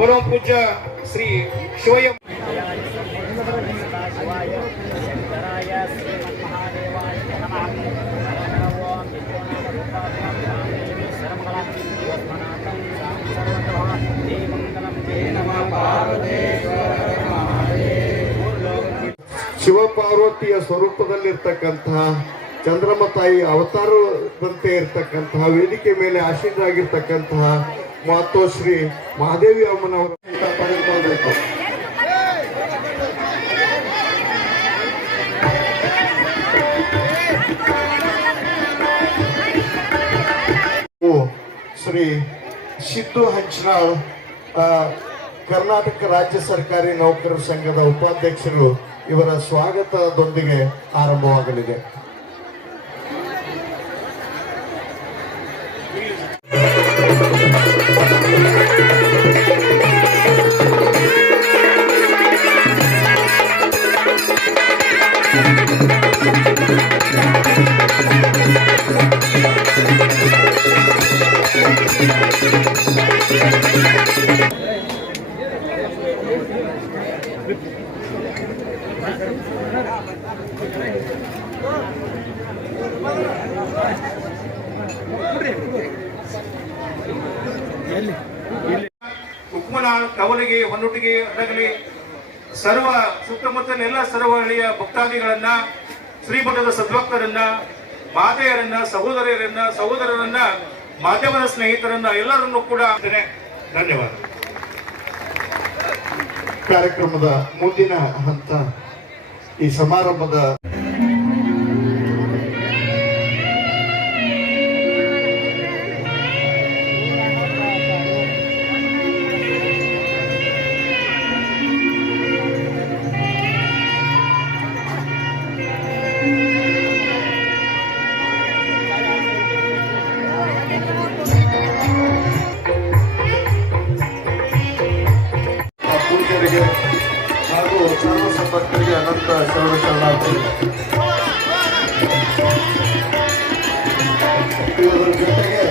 ಪರಮ ಪೂಜ್ಯ ಶ್ರೀ ಶಿವಯ್ಯ ಶಿವಪಾರ್ವತಿಯ ಸ್ವರೂಪದಲ್ಲಿರ್ತಕ್ಕಂತಹ ಚಂದ್ರಮ ತಾಯಿ ಅವತಾರದಂತೆ ಇರ್ತಕ್ಕಂತಹ ವೇದಿಕೆ ಮೇಲೆ ಆಶೀರ್ವಾಗಿರ್ತಕ್ಕಂತಹ ಮಾತೋಶ್ರೀ ಮಹಾದೇವಿ ಅಮ್ಮನವರು ಪಡೆದುಕೊಳ್ಬೇಕು. ಶ್ರೀ ಸಿದ್ದು ಹಂಚನಾಳ್ ಕರ್ನಾಟಕ ರಾಜ್ಯ ಸರ್ಕಾರಿ ನೌಕರರ ಸಂಘದ ಉಪಾಧ್ಯಕ್ಷರು ಇವರ ಸ್ವಾಗತದೊಂದಿಗೆ ಆರಂಭವಾಗಲಿದೆ. ಉಕ್ಮನಾಳ್, ಕವಲಿಗೆ, ಹೊನ್ನೊಟ್ಟಿಗೆ, ಅಡಗಲಿ ಸರ್ವ ಸುತ್ತಮುತ್ತಲಿನ ಎಲ್ಲ ಸರ್ವ ಹಳ್ಳಿಯ ಭಕ್ತಾದಿಗಳನ್ನ, ಶ್ರೀಮಠದ ಸದ್ಭಕ್ತರನ್ನ, ಮಾತೆಯರನ್ನ, ಸಹೋದರರನ್ನ, ಮಾಧ್ಯಮದ ಸ್ನೇಹಿತರನ್ನ ಎಲ್ಲರನ್ನೂ ಕೂಡ ಧನ್ಯವಾದ. ಕಾರ್ಯಕ್ರಮದ ಮುಂದಿನ ಹಂತ ಈ ಸಮಾರಂಭದ ಹಾಗೂ ಸರ್ವ ಸಂಪರ್ಕರಿಗೆ ಅನಂತ ಸರ್ವ ಶರಣಾರ್ಥಿ. ಇವರ ಜೊತೆಗೆ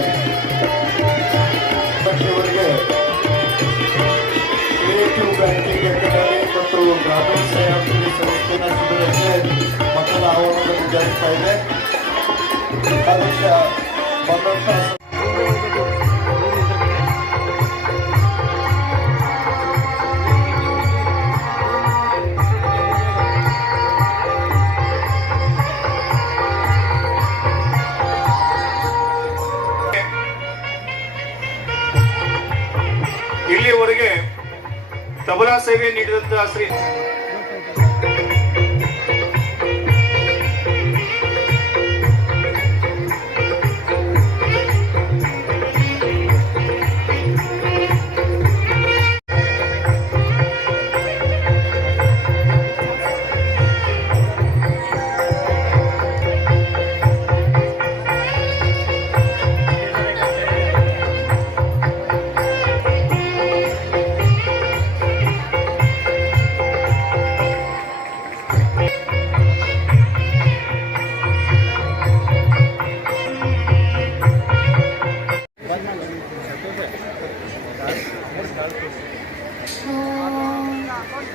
ಕ್ರಿಯೇಟಿವ್ ಬ್ಯಾಂಕಿಂಗ್ ಅಕಾಡೆಮಿ ಮತ್ತು ಗ್ರಾಮೀಣ ಸಹಕಾರಿ ಸಂಸ್ಥೆನ ಶಿಬಿರಕ್ಕೆ ಮಕ್ಕಳ ಆವರಣದಲ್ಲಿ ಜರುಗ್ತಾ ಇದೆ. ಅದಕ್ಕೆ ಬಂದಂಥ ಇಲ್ಲಿಯವರೆಗೆ ತಬಲಾ ಸೇವೆ ನೀಡಿದಂತಹ ಶ್ರೀ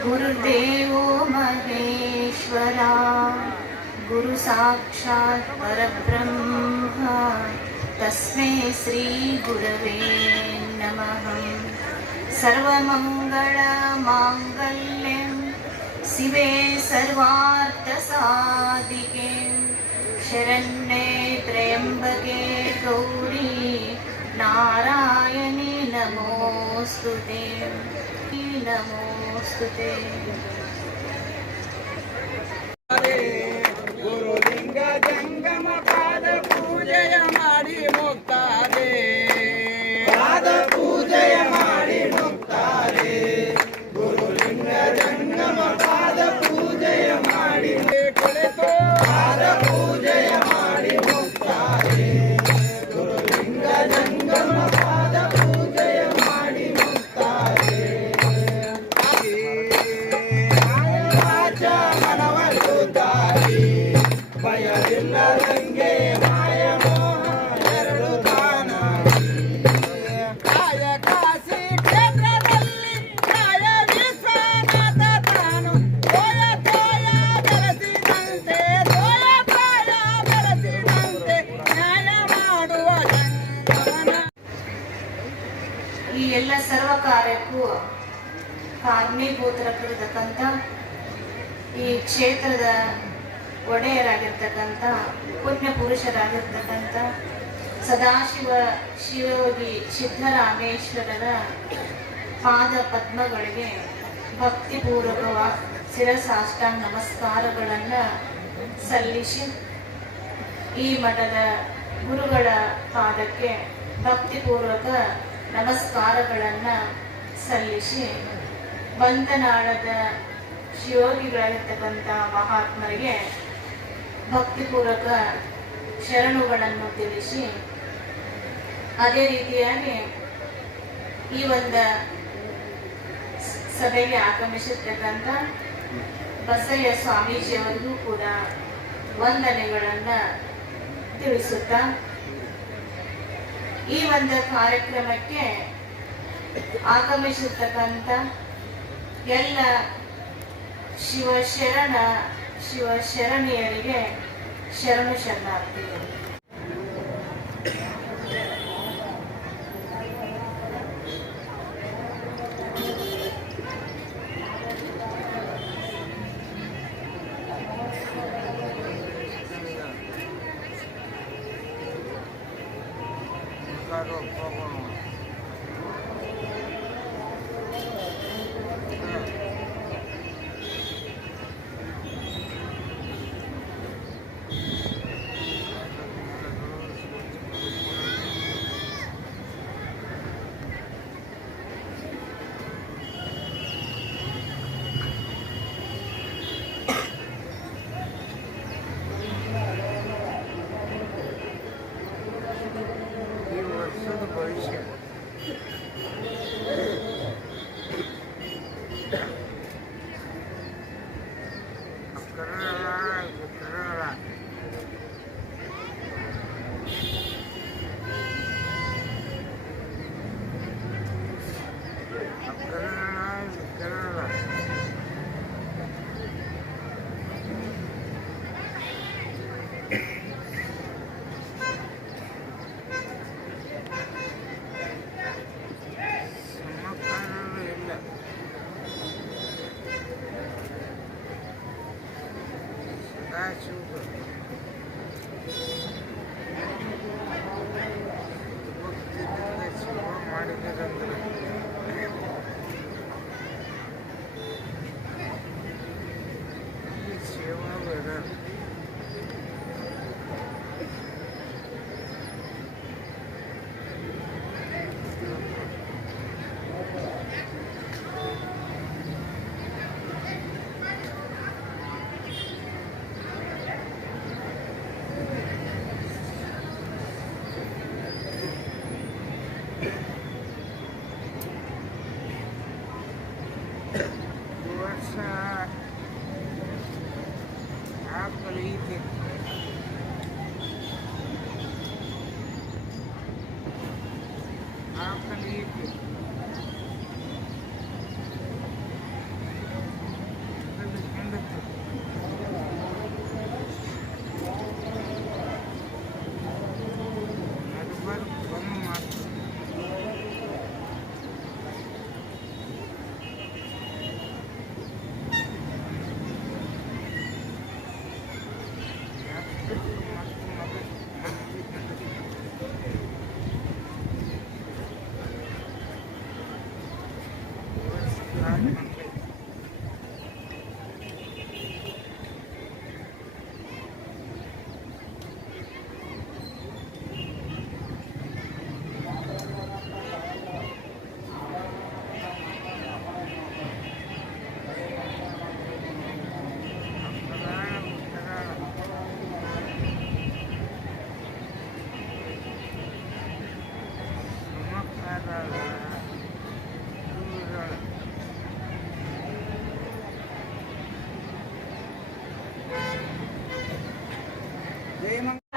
गुरुदेवो महेश्वरा गुरु साक्षात् परब्रह्म तस्मै श्री गुरवे नमः. सर्वमंगल मांगल्यं शिवे सर्वार्थसाधिके शरण्ये त्र्यंबके गौरी नारायणी नमोस्तुते नमोस्तुते. ಗುರುಲಿಂಗ ಜಂಗಮ ಪಾದ ಪೂಜೆಯ ಮಾಡಿ ಮುಕ್ತಾರೆ, ಪಾದ ಪೂಜೆಯ ಮಾಡಿ ಮುಕ್ತಾರೆ. ಗುರುಲಿಂಗ ಜಂಗಮ ಪಾದ ಪೂಜೆಯ ಮಾಡಿ ಕುಳಿತು ಪಾದ ಪೂಜೆಯ ಮಾಡಿ ಮುಕ್ತಾರೆ. ಗುರುಲಿಂಗ ಜಂಗಮ ಪಾದ ಪೂಜೆಯ ಮಾಡಿ ಮುಕ್ತಾರೆ. ರಾಜ ಮನವಲ್ಲ ಸರ್ವ ಕಾರ್ಯಕ್ಕೂ ಕಾರಣೀಭೂತರಾಗಿರ್ತಕ್ಕಂಥ ಈ ಕ್ಷೇತ್ರದ ಒಡೆಯರಾಗಿರ್ತಕ್ಕಂಥ ಪುಣ್ಯ ಪುರುಷರಾಗಿರ್ತಕ್ಕಂಥ ಸದಾಶಿವ ಶಿವಯೋಗಿ ಸಿದ್ದರಾಮೇಶ್ವರರ ಪಾದ ಪದ್ಮಗಳಿಗೆ ಭಕ್ತಿಪೂರ್ವಕ ಶಿರಸಾಷ್ಟಾಂಗ ನಮಸ್ಕಾರಗಳನ್ನು ಸಲ್ಲಿಸಿ ಈ ಮಠದ ಗುರುಗಳ ಪಾದಕ್ಕೆ ಭಕ್ತಿಪೂರ್ವಕ ನಮಸ್ಕಾರಗಳನ್ನು ಸಲ್ಲಿಸಿ ಬಂಧನಾಳದ ಶಿವಯೋಗಿಗಳಾಗಿರ್ತಕ್ಕಂಥ ಮಹಾತ್ಮರಿಗೆ ಭಕ್ತಿಪೂರ್ವಕ ಶರಣುಗಳನ್ನು ತಿಳಿಸಿ ಅದೇ ರೀತಿಯಾಗಿ ಈ ಒಂದು ಸಭೆಗೆ ಆಗಮಿಸಿರ್ತಕ್ಕಂಥ ಬಸಯ್ಯ ಸ್ವಾಮೀಜಿಯವರಿಗೂ ಕೂಡ ವಂದನೆಗಳನ್ನು ತಿಳಿಸುತ್ತಾ ಈ ಒಂದು ಕಾರ್ಯಕ್ರಮಕ್ಕೆ ಆಗಮಿಸಿರ್ತಕ್ಕಂಥ ಎಲ್ಲ ಶಿವಶರಣೆಯರಿಗೆ ಶರಣು ಶರಣಾರ್ಥಿಗಳು.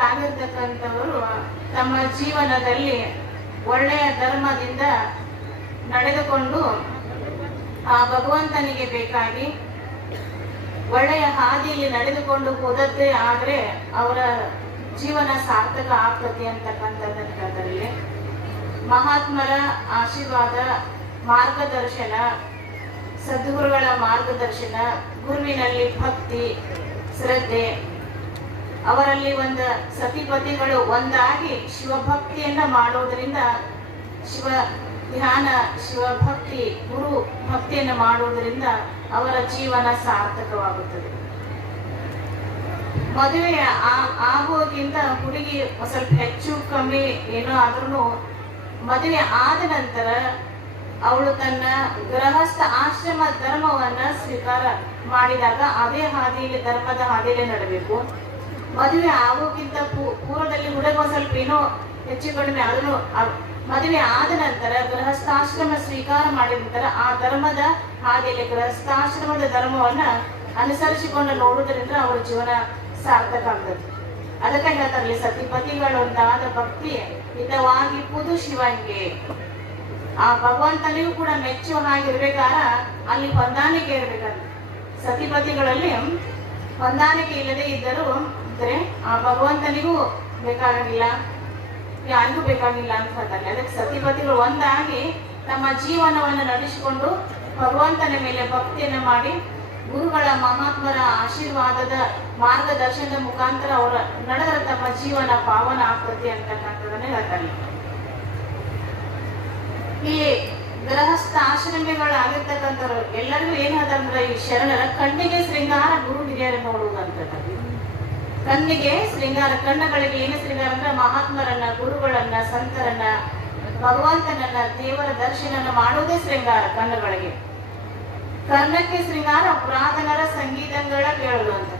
ಆಗಿರ್ತಕ್ಕಂಥವರು ತಮ್ಮ ಜೀವನದಲ್ಲಿ ಒಳ್ಳೆಯ ಧರ್ಮದಿಂದ ನಡೆದುಕೊಂಡು ಆ ಭಗವಂತನಿಗೆ ಬೇಕಾಗಿ ಒಳ್ಳೆಯ ಹಾದಿಯಲ್ಲಿ ನಡೆದುಕೊಂಡು ಹೋದದ್ದೇ ಆದರೆ ಅವರ ಜೀವನ ಸಾರ್ಥಕ ಆಗ್ತದೆ ಅಂತಕ್ಕಂಥದ್ದರಲ್ಲಿ ಮಹಾತ್ಮರ ಆಶೀರ್ವಾದ ಮಾರ್ಗದರ್ಶನ, ಸದ್ಗುರುಗಳ ಮಾರ್ಗದರ್ಶನ, ಗುರುವಿನಲ್ಲಿ ಭಕ್ತಿ ಶ್ರದ್ಧೆ, ಅವರಲ್ಲಿ ಸತಿಪತಿಗಳು ಒಂದಾಗಿ ಶಿವಭಕ್ತಿಯನ್ನ ಮಾಡುವುದರಿಂದ ಶಿವ ಧ್ಯಾನ, ಶಿವಭಕ್ತಿ, ಗುರು ಭಕ್ತಿಯನ್ನು ಮಾಡುವುದರಿಂದ ಅವರ ಜೀವನ ಸಾರ್ಥಕವಾಗುತ್ತದೆ. ಮದುವೆ ಆಗುವಕ್ಕಿಂತ ಹುಡುಗಿ ಸ್ವಲ್ಪ ಹೆಚ್ಚು ಕಮ್ಮಿ ಏನೋ ಆದ್ರೂ ಮದುವೆ ಆದ ನಂತರ ಅವಳು ತನ್ನ ಗೃಹಸ್ಥ ಆಶ್ರಮ ಧರ್ಮವನ್ನ ಸ್ವೀಕಾರ ಮಾಡಿದಾಗ ಅದೇ ಹಾದಿಯಲ್ಲಿ, ಧರ್ಮದ ಹಾದಿಯಲ್ಲೇ ನಡಬೇಕು. ಮದುವೆ ಆಗೋಕ್ಕಿಂತ ಪೂರ್ವದಲ್ಲಿ ಹುಡುಗ ಸ್ವಲ್ಪ ಏನೋ ಹೆಚ್ಚು ಕಡಿಮೆ ಆದ್ರೂ ಮದುವೆ ಆದ ನಂತರ ಗೃಹಸ್ಥಾಶ್ರಮ ಸ್ವೀಕಾರ ಮಾಡಿದ ನಂತರ ಆ ಧರ್ಮದ ಹಾದಿಯಲ್ಲಿ, ಗೃಹಸ್ಥಾಶ್ರಮದ ಧರ್ಮವನ್ನ ಅನುಸರಿಸಿಕೊಂಡು ನೋಡುವುದರಿಂದ ಅವರ ಜೀವನ ಸಾರ್ಥಕ ಆಗ್ತದೆ. ಅದಕ್ಕೆ ಹೇಳ್ತಾರಲ್ಲಿ, ಸತಿಪತಿಗಳೊಂದಾದ ಭಕ್ತಿ ಹಿತವಾಗಿಪ್ಪುದು ಶಿವಂಗೆ. ಆ ಭಗವಂತನಿಗೂ ಕೂಡ ಮೆಚ್ಚುವ ಹಾಗಿರ್ಬೇಕಾರ ಅಲ್ಲಿ ಹೊಂದಾಣಿಕೆ ಇರ್ಬೇಕಂತ. ಸತಿಪತಿಗಳಲ್ಲಿ ಹೊಂದಾಣಿಕೆ ಇಲ್ಲದೆ ಇದ್ರೆ ಆ ಭಗವಂತನಿಗೂ ಬೇಕಾಗಿಲ್ಲ, ಯಾರಿಗೂ ಬೇಕಾಗಿಲ್ಲ ಅಂತ ಹೇಳ್ತಾರೆ. ಅದಕ್ಕೆ ಸತಿಪತಿಗಳು ಒಂದಾಗಿ ತಮ್ಮ ಜೀವನವನ್ನು ನಡೆಸಿಕೊಂಡು ಭಗವಂತನ ಮೇಲೆ ಭಕ್ತಿಯನ್ನ ಮಾಡಿ ಗುರುಗಳ ಮಹಾತ್ಮರ ಆಶೀರ್ವಾದದ ಮಾರ್ಗದರ್ಶನದ ಮುಖಾಂತರ ಅವರ ನಡೆದರೆ ತಮ್ಮ ಜೀವನ ಪಾವನ ಆಗ್ತದೆ ಅಂತಕ್ಕಂಥದನ್ನ ಹೇಳ್ತಾರೆ. ಈ ಗೃಹಸ್ಥ ಆಶ್ರಮಿಗಳಾಗಿರ್ತಕ್ಕಂಥವ್ರು ಎಲ್ಲರಿಗೂ ಏನ್ ಹೇಳ್ತಾರೆ, ಈ ಶರಣರ ಕಣ್ಣಿಗೆ ಶೃಂಗಾರ ಗುರು ಹಿರಿಯರ ನೋಡುವುದಂತ. ಕಣ್ಣಿಗೆ ಶೃಂಗಾರ, ಕಣ್ಣುಗಳಿಗೆ ಏನು ಶೃಂಗಾರ ಅಂದ್ರೆ ಮಹಾತ್ಮರನ್ನ, ಗುರುಗಳನ್ನ, ಸಂತರನ್ನ, ಭಗವಂತನನ್ನ, ದೇವರ ದರ್ಶನ ಮಾಡುವುದೇ ಶೃಂಗಾರ ಕಣ್ಣುಗಳಿಗೆ. ಕರ್ಣಕ್ಕೆ ಶೃಂಗಾರ ಪುರಾತನರ ಸಂಗೀತಗಳ ಕೇಳುವುದು ಅಂತ.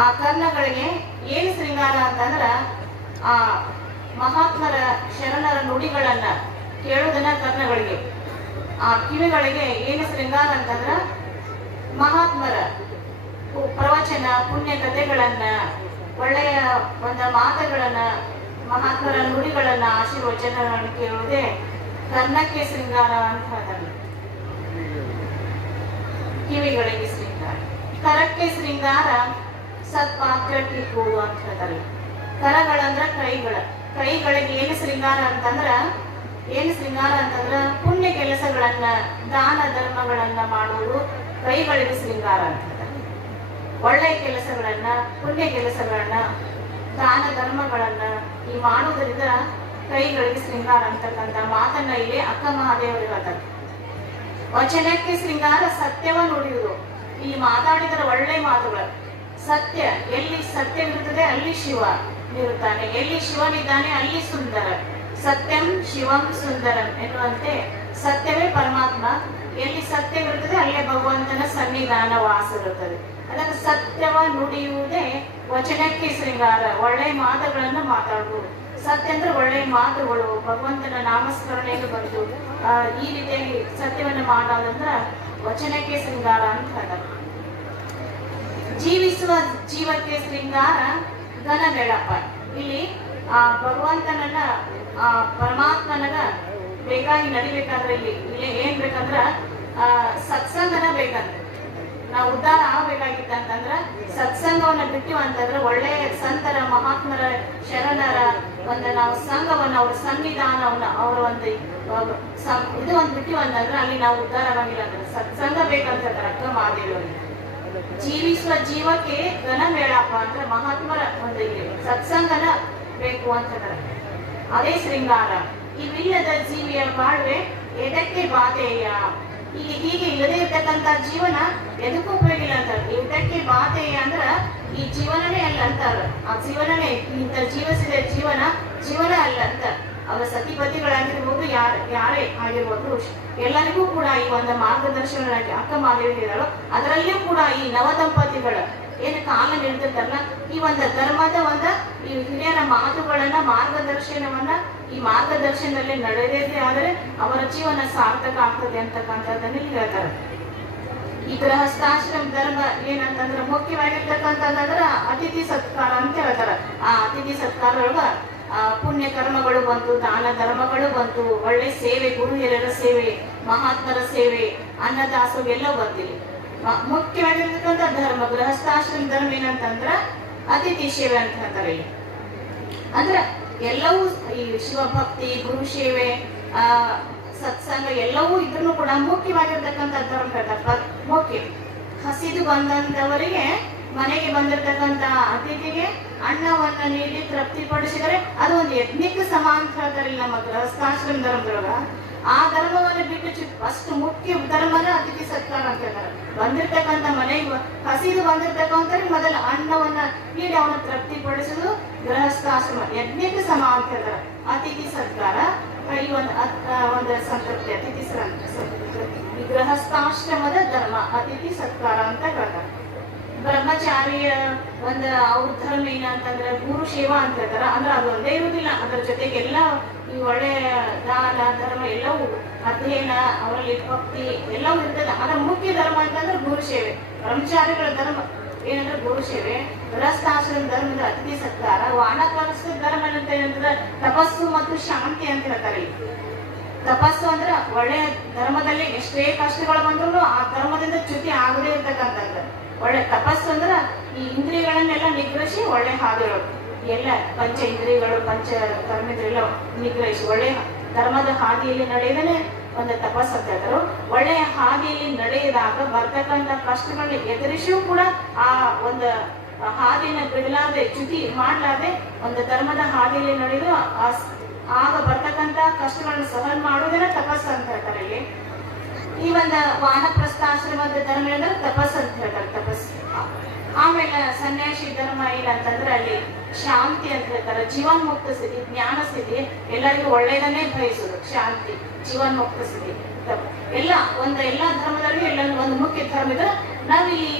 ಆ ಕರ್ಣಗಳಿಗೆ ಏನು ಶೃಂಗಾರ ಅಂತಂದ್ರ ಆ ಮಹಾತ್ಮರ ಶರಣರ ನುಡಿಗಳನ್ನ ಕೇಳುವುದನ್ನ ಕರ್ಣಗಳಿಗೆ. ಆ ಕಿವಿಗಳಿಗೆ ಏನು ಶೃಂಗಾರ ಅಂತಂದ್ರ ಮಹಾತ್ಮರ ಪ್ರವಚನ, ಪುಣ್ಯ ಕಥೆಗಳನ್ನ, ಒಳ್ಳೆಯ ಮಾತುಗಳನ್ನ, ಮಹಾತ್ಮರ ನುಡಿಗಳನ್ನ, ಆಶೀರ್ವಚನಗಳನ್ನು ಕೇಳುವುದೇ ಕರ್ಣಕ್ಕೆ ಶೃಂಗಾರ ಅಂತ ಹೇಳ್ತಾರೆ. ಕಿವಿಗಳಿಗೆ ಶೃಂಗಾರ. ಕರಕ್ಕೆ ಶೃಂಗಾರ ಸತ್ಪಾತ್ರಕ್ಕೆ ಕೂಡು ಅಂತ ಹೇಳ್ತಾರೆ. ಕರಗಳಂದ್ರ ಕೈಗಳಿಗೆ ಏನು ಶೃಂಗಾರ ಅಂತಂದ್ರ ಪುಣ್ಯ ಕೆಲಸಗಳನ್ನ, ದಾನ ಧರ್ಮಗಳನ್ನ ಮಾಡುವುದು ಕೈಗಳಿಗೆ ಶೃಂಗಾರ ಅಂತ ಹೇಳ್ತಾರೆ. ಒಳ್ಳೆಯ ಕೆಲಸಗಳನ್ನ, ಪುಣ್ಯ ಕೆಲಸಗಳನ್ನ, ದಾನ ಧರ್ಮಗಳನ್ನ ಈ ಮಾಡುವುದರಿಂದ ಕೈಗಳಿಗೆ ಶೃಂಗಾರ ಅಂತಕ್ಕಂಥ ಮಾತನ್ನ ಇಲ್ಲಿ ಅಕ್ಕ ಮಹಾದೇವರು ಹೇಳ್ತಾರೆ. ವಚನಕ್ಕೆ ಶೃಂಗಾರ ಸತ್ಯವ ನುಡಿಯುವುದು. ಇಲ್ಲಿ ಮಾತಾಡಿದರೆ ಒಳ್ಳೆ ಮಾತುಗಳು. ಸತ್ಯ, ಎಲ್ಲಿ ಸತ್ಯವಿರುತ್ತದೆ ಅಲ್ಲಿ ಶಿವ ಇರುತ್ತಾನೆ, ಎಲ್ಲಿ ಶಿವನಿದ್ದಾನೆ ಅಲ್ಲಿ ಸುಂದರ. ಸತ್ಯಂ ಶಿವಂ ಸುಂದರಂ ಎನ್ನುವಂತೆ ಸತ್ಯವೇ ಪರಮಾತ್ಮ, ಎಲ್ಲಿ ಸತ್ಯವಿರುತ್ತದೆ ಅಲ್ಲೇ ಭಗವಂತನ ಸನ್ನಿಧಾನ ವಾಸಿರುತ್ತದೆ. ಅದಕ್ಕೆ ಸತ್ಯವ ನುಡಿಯುವುದೇ ವಚನಕ್ಕೆ ಶೃಂಗಾರ. ಒಳ್ಳೆಯ ಮಾತುಗಳನ್ನು ಮಾತಾಡುವುದು. ಸತ್ಯ ಅಂದ್ರೆ ಒಳ್ಳೆಯ ಮಾತುಗಳು, ಭಗವಂತನ ನಾಮಸ್ಮರಣೆಯನ್ನು ಬಂತು ಈ ರೀತಿಯಾಗಿ ಸತ್ಯವನ್ನು ಮಾಡೋದಂದ್ರ ವಚನಕ್ಕೆ ಶೃಂಗಾರ ಅಂತ ಹೇಳ್ತಾರೆ. ಜೀವಿಸುವ ಜೀವಕ್ಕೆ ಶೃಂಗಾರ ಘನ ಬೆಳಪ. ಇಲ್ಲಿ ಆ ಭಗವಂತನನ್ನ, ಆ ಪರಮಾತ್ಮನಗ ಬೇಕಾಗಿ ನಡಿಬೇಕಾದ್ರೆ ಇಲ್ಲಿ ಏನ್ ಬೇಕಂದ್ರ ಸತ್ಸಂಗನ ಬೇಕಂದ್ರೆ. ನಾವು ಉದ್ಧಾರ ಆಗ್ಬೇಕಾಗಿತ್ತಂತಂದ್ರ ಸತ್ಸಂಗವನ್ನ ಬಿಟ್ಟಿವ ಅಂತಂದ್ರೆ ಒಳ್ಳೆಯ ಸಂತರ, ಮಹಾತ್ಮರ, ಶರಣರ ನಾವು ಸಂಘವನ್ನ, ಅವ್ರ ಸನ್ನಿಧಾನವನ್ನ, ಅವರ ಇದು ಬಿಟ್ಟಿವ ಅಂತಂದ್ರೆ ಅಲ್ಲಿ ನಾವು ಉದ್ಧಾರ ಆಗಿಲ್ಲ ಅಂದ್ರೆ ಸತ್ಸಂಗ ಬೇಕಂತ ಅಕ್ಕ ಮಹಾದೇವರಿಗೆ. ಜೀವಿಸುವ ಜೀವಕ್ಕೆ ಘನ ಮೇಳಪ್ಪ ಅಂದ್ರೆ ಮಹಾತ್ಮರ ಸತ್ಸಂಗನ ಬೇಕು ಅಂತ ಅದೇ ಶೃಂಗಾರ. ಇವಿಲ್ಲದ ಜೀವಿಯ ಬಾಳ್ವೆ ಎದಕ್ಕೆ ಬಾಧೆಯ. ಹೀಗೆ ಇಲ್ಲದೆ ಇರ್ತಕ್ಕಂಥ ಜೀವನ ಎದಕ್ಕೂ ಉಪಯೋಗ ಇಲ್ಲ ಅಂತಾರೆ. ಇದಕ್ಕೆ ಬಾಧೆಯ ಅಂದ್ರ ಈ ಜೀವನನೇ ಅಲ್ಲ ಅಂತಾರ. ಆ ಜೀವನನೇ ಇಂಥ ಜೀವಿಸಿದ ಜೀವನ ಅಲ್ಲ ಅಂತ. ಅವರ ಸತಿಪತಿಗಳಾಗಿರ್ಬೋದು, ಯಾರೇ ಆಗಿರ್ಬೋದು, ಎಲ್ಲರಿಗೂ ಕೂಡ ಈ ಒಂದು ಮಾರ್ಗದರ್ಶನ ಅಕ್ಕ ಮಾದೇವಿ ಹೇಳಿದಾಳು. ಅದರಲ್ಲಿಯೂ ಕೂಡ ಈ ನವ ದಂಪತಿಗಳ ಏನು ಕಾಲ ನಿಲ್ತಿರ್ತಾರಲ್ಲ, ಈ ಒಂದು ಧರ್ಮದ ಈ ಹಿರಿಯರ ಮಾತುಗಳನ್ನ, ಮಾರ್ಗದರ್ಶನವನ್ನ, ಈ ಮಾರ್ಗದರ್ಶನದಲ್ಲಿ ನಡೆದೇ ಆದರೆ ಅವರ ಜೀವನ ಸಾರ್ಥಕ ಆಗ್ತದೆ ಅಂತಕ್ಕಂಥದ್ದನ್ನ ಹೇಳ್ತಾರೆ. ಈ ಗೃಹಸ್ಥಾಶ್ರಮ ಧರ್ಮ ಏನಂತಂದ್ರೆ ಮುಖ್ಯವಾಗಿರ್ತಕ್ಕಂಥದ್ರ ಅತಿಥಿ ಸತ್ಕಾರ ಅಂತ ಹೇಳ್ತಾರ. ಆ ಅತಿಥಿ ಸತ್ಕಾರ ಒಳಗ ಪುಣ್ಯ ಕರ್ಮಗಳು ಬಂತು, ದಾನ ಧರ್ಮಗಳು ಬಂತು, ಒಳ್ಳೆ ಸೇವೆ, ಗುರು ಹಿರಿಯರ ಸೇವೆ, ಮಹಾತ್ಮರ ಸೇವೆ, ಅನ್ನದಾಸೋಹ ಎಲ್ಲ ಬಂದಿಲ್ಲ. ಮುಖ್ಯವಾಗಿರ್ತಕ್ಕಂಥ ಧರ್ಮ ಗೃಹಸ್ಥಾಶ್ರಮ ಧರ್ಮ ಏನಂತಂದ್ರ ಅತಿಥಿ ಸೇವೆ ಅಂತ ಹೇಳ್ತಾರೆ. ಅಂದ್ರ ಎಲ್ಲವೂ ಈ ಶಿವಭಕ್ತಿ, ಗುರು ಸೇವೆ, ಸಂಘ ಎಲ್ಲವೂ ಇದ್ರೂ ಕೂಡ ಮುಖ್ಯವಾಗಿರ್ತಕ್ಕಂಥ ಧರ್ಮ ಹೇಳ್ತಾರೆ. ಮುಖ್ಯ ಹಸಿದು ಬಂದಂತವರಿಗೆ, ಮನೆಗೆ ಬಂದಿರತಕ್ಕಂತ ಅತಿಥಿಗೆ ಅನ್ನವನ್ನ ನೀಡಿ ತೃಪ್ತಿಪಡಿಸಿದರೆ ಅದು ಒಂದು ಯಜ್ಞಕ್ಕೆ ಸಮ ಅಂತ ಹೇಳ್ತಾರೆ ನಮ್ಮ ಗೃಹಸ್ಥಾಶ್ರಮ ಧರ್ಮದೊಳಗ. ಆ ಧರ್ಮವನ್ನು ಬಿಟ್ಟು ಫಸ್ಟ್ ಮುಖ್ಯ ಧರ್ಮನ ಅತಿಥಿ ಸತ್ಕಾರ ಅಂತ ಹೇಳ್ತಾರೆ. ಬಂದಿರ್ತಕ್ಕಂಥ ಮನೆಗೆ ಹಸಿದು ಬಂದಿರ್ತಕ್ಕಂಥವ್ರಿಗೆ ಮೊದಲ ಅನ್ನವನ್ನ ನೀಡಿ ಅವನ ತೃಪ್ತಿಪಡಿಸುವುದು ಗೃಹಸ್ಥಾಶ್ರಮ ಯಜ್ಞಕ್ಕೆ ಸಮ ಅಂತ ಹೇಳ್ತಾರೆ. ಅತಿಥಿ ಸತ್ಕಾರ ಈ ಒಂದು ಸಂತೃಪ್ತಿ, ಅತಿಥಿ ಸಂತೃಪ್ತಿ ಗೃಹಸ್ಥಾಶ್ರಮದ ಧರ್ಮ ಅತಿಥಿ ಸತ್ಕಾರ ಅಂತ ಹೇಳ್ತಾರೆ. ಬ್ರಹ್ಮಚಾರಿಯ ಒಂದು ಅವ್ರ ಧರ್ಮ ಏನಂತಂದ್ರೆ ಗುರು ಸೇವಾ ಅಂತ ಹೇಳ್ತಾರ. ಅಂದ್ರೆ ಅದು ಒಂದೇ ಇರುವುದಿಲ್ಲ, ಅದ್ರ ಜೊತೆಗೆ ಎಲ್ಲ ಈ ಒಳ್ಳೆ ದಾನ ಧರ್ಮ ಎಲ್ಲವೂ ಅಧ್ಯಯನ, ಅವರಲ್ಲಿ ಭಕ್ತಿ ಎಲ್ಲವೂ ಇರ್ತದೆ. ಅದ್ರ ಮುಖ್ಯ ಧರ್ಮ ಅಂತಂದ್ರೆ ಗುರು ಸೇವೆ. ಬ್ರಹ್ಮಚಾರಿಗಳ ಧರ್ಮ ಏನಂದ್ರೆ ಗುರು ಸೇವೆ. ಗೃಹಸ್ಥಾಶ್ರಮ ಧರ್ಮದ ಅತಿಥಿ ಸತ್ಕಾರ. ವಾನಪ್ರಸ್ಥ ಧರ್ಮ ಏನಂತಂದ್ರೆ ತಪಸ್ಸು ಮತ್ತು ಶಾಂತಿ ಅಂತ ಹೇಳ್ತಾರೆ. ತಪಸ್ಸು ಅಂದ್ರೆ ಒಳ್ಳೆಯ ಧರ್ಮದಲ್ಲಿ ಎಷ್ಟೇ ಕಷ್ಟಗಳು ಬಂದ್ರು ಆ ಧರ್ಮದಿಂದ ಚ್ಯುತಿ ಆಗದೇ ಇರ್ತಕ್ಕಂಥದ್ದು ಒಳ್ಳೆ ತಪಸ್ಸು. ಅಂದ್ರ ಈ ಇಂದ್ರಿಯಗಳನ್ನೆಲ್ಲ ನಿಗ್ರಹಿಸಿ ಒಳ್ಳೆ ಹಾದಿಗಳು, ಎಲ್ಲ ಪಂಚ ಇಂದ್ರಿಯಗಳು ಪಂಚ ಕರ್ಮೇಂದ್ರಿಯಲ್ಲ ನಿಗ್ರಹಿಸಿ ಒಳ್ಳೆ ಧರ್ಮದ ಹಾದಿಯಲ್ಲಿ ನಡೆಯದೇ ಒಂದು ತಪಸ್ಸು ಅಂತ ಹೇಳ್ತಾರೆ. ಒಳ್ಳೆಯ ಹಾದಿಯಲ್ಲಿ ನಡೆಯದಾಗ ಬರ್ತಕ್ಕಂಥ ಕಷ್ಟಗಳನ್ನ ಎದುರಿಸಿಯೂ ಕೂಡ ಆ ಒಂದು ಹಾದಿನ ಬಿಡಲಾದೆ, ಚ್ಯುತಿ ಮಾಡಲಾದೆ ಒಂದು ಧರ್ಮದ ಹಾದಿಯಲ್ಲಿ ನಡೆದು ಆಗ ಬರ್ತಕ್ಕಂಥ ಕಷ್ಟಗಳನ್ನ ಸಹನ್ ಮಾಡುವುದೇನ ತಪಸ್ಸು ಅಂತ ಹೇಳ್ತಾರೆ. ಇಲ್ಲಿ ಈ ಒಂದು ವಾನಪ್ರಸ್ಥಾಶ್ರಮದ ಧರ್ಮ ಅಂದ್ರೆ ತಪಸ್ಸು ಅಂತ ಹೇಳ್ತಾರೆ, ತಪಸ್ಸು. ಆಮೇಲೆ ಸನ್ಯಾಸಿ ಧರ್ಮ ಏನಂತಂದ್ರೆ ಅಲ್ಲಿ ಶಾಂತಿ ಅಂತ ಹೇಳ್ತಾರೆ. ಜೀವನ್ಮುಕ್ತ ಸ್ಥಿತಿ, ಜ್ಞಾನ ಸ್ಥಿತಿ, ಎಲ್ಲರಿಗೂ ಒಳ್ಳೆಯದನ್ನೇ ಬಯಸುದು, ಶಾಂತಿ, ಜೀವನ್ಮುಕ್ತ ಸ್ಥಿತಿ. ಎಲ್ಲ ಧರ್ಮದಲ್ಲೂ ಎಲ್ಲ ಒಂದು ಮುಖ್ಯ ಧರ್ಮ ಇದ್ರೆ ನಾವಿಲ್ಲಿ